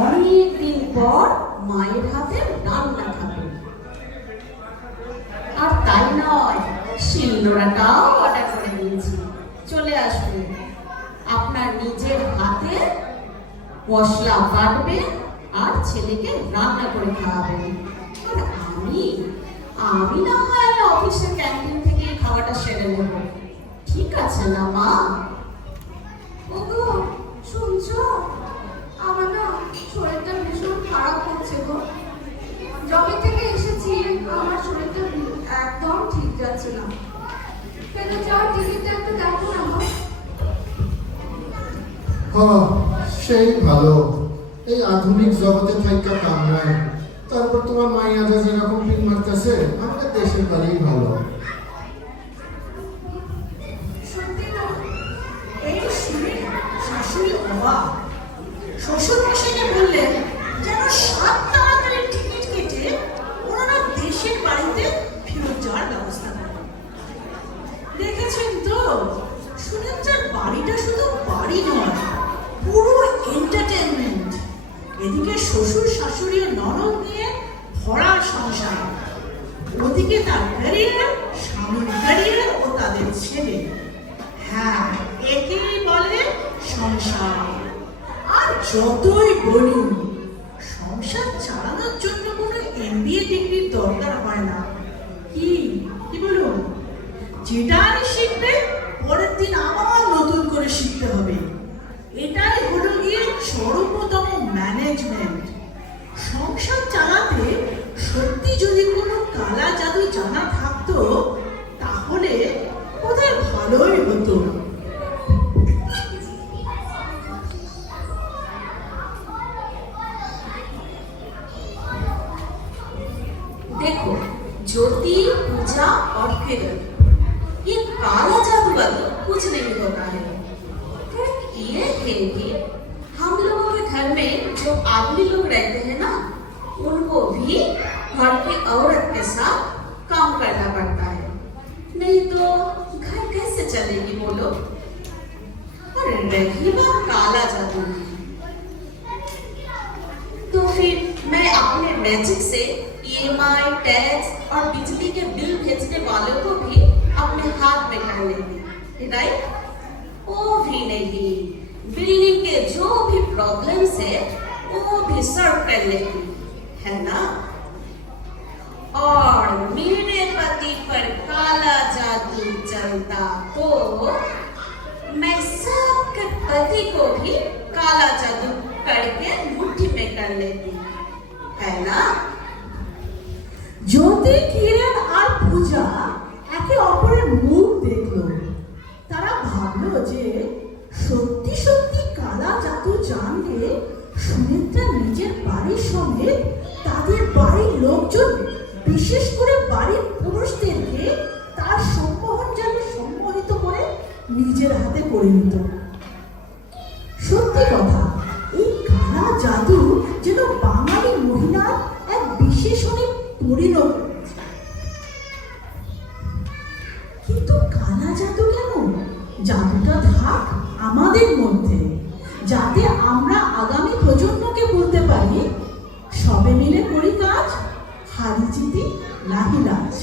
অনেক দিন পর মায়ের হাতে রান্না খাবে। আর তাই নয়, শিলনোড়াটাও অর্ডার করে দিয়েছি, চলে আসবে। আপনার নিজের হাতে মশলা বাটবে আর ছেলেকে রান্না করে খাওয়াবেন। আর আমি না হয় অফিসের ক্যান্টিন থেকে খাওয়াটা সেরে নেব, ঠিক আছে না মা? ওগো শুনছো, আমার না শরীরটা ভীষণ খারাপ হচ্ছে গো। যবে থেকে এসেছি আমার শরীরটা একদম ঠিক যাচ্ছে না। ফেলে যাওয়ার টিকিটটা একটু দেখো না গো। সেই ভালো, এই আধুনিক জগতে থাইকা কাম নাই। তারপর তোমার মাইয়া যা যেরকম পিন মারতেছে, আমাদের দেশের বাড়িই ভালো। সত্যি তো, এই শুনে শাশুড়ি অবাক। শ্বশুর মশাইকে বললেন যেন 7 তাড়াতাড়ি টিকিট কেটে ওনারা দেশের বাড়িতে ফেরত যাওয়ার ব্যবস্থা করেন। দেখেছেন তো, সুনেত্রার বাড়িটা শুধু বাড়ি নয়, পুরো এন্টারটেনমেন্ট। এদিকে শ্বশুর শাশুড়ি ও ননদ নিয়ে ভরা সংসার, ওদিকে তার ক্যারিয়ার, স্বামীর ক্যারিয়ার ও তাদের ছেলে। হ্যাঁ, একেই বলে সংসার। আর যতই বলুন, সংসার চালানোর জন্য কোনো MBA ডিগ্রির দরকার হয় না। কি বলুন, যেটা আমি শিখবে পরের দিন আবার নতুন করে শিখতে হবে। এটাই হলো গিয়ে চরমতম ম্যানেজমেন্ট। সংসার চালাতে সত্যি যদি কোনো কালা জাদু জানা থাকতো, তাহলে বোধহয় ভালোই হতো। देखो, ज्योति, पूजा और फिर ये काला जादू वाला कुछ नहीं होता है। फर्क ये है कि हम लोगों के घर में जो आदमी लोग रहते हैं ना, उनको भी घर की औरत के साथ काम करना पड़ता है, नहीं तो घर कैसे चलेगी बोलो? और रही बात काला जादू की, तो फिर मैं अपने मैजिक से EMI, टैक्स और बिजली के बिल भेजने वालों को भी अपने हाथ में कर लेती, राइट? वो भी नहीं, बिल्डिंग के जो भी प्रॉब्लम्स है वो भी सॉल्व कर लेती है ना। और मेरे पति पर काला जादू चलता तो मैं सबके पति को भी काला जादू करके मुट्ठी में कर लेती, है ना? জ্যোতি, কিরণ আর পূজা একে অপরের মুখ দেখলো। তারা ভাবলো যে সত্যি সত্যি কালা জাদু জানলে সুনেত্রা নিজের বাড়ির সঙ্গে তাদের বাড়ির লোকজন, বিশেষ করে বাড়ির পুরুষদেরকে তার সম্মোহন জালে সম্মোহিত করে নিজের হাতে করে নিত। সত্যি কথা, এই কালা জাদু যেন বাঙালি মহিলার এক বিশেষণে পরিণত। কিন্তু কালা জাদু কেন? জাদুটা থাক আমাদের মধ্যে, যাতে আমরা আগামী প্রজন্মকে বলতে পারি সবে মিলে করি কাজ, হারি জিতি নাহি লাজ।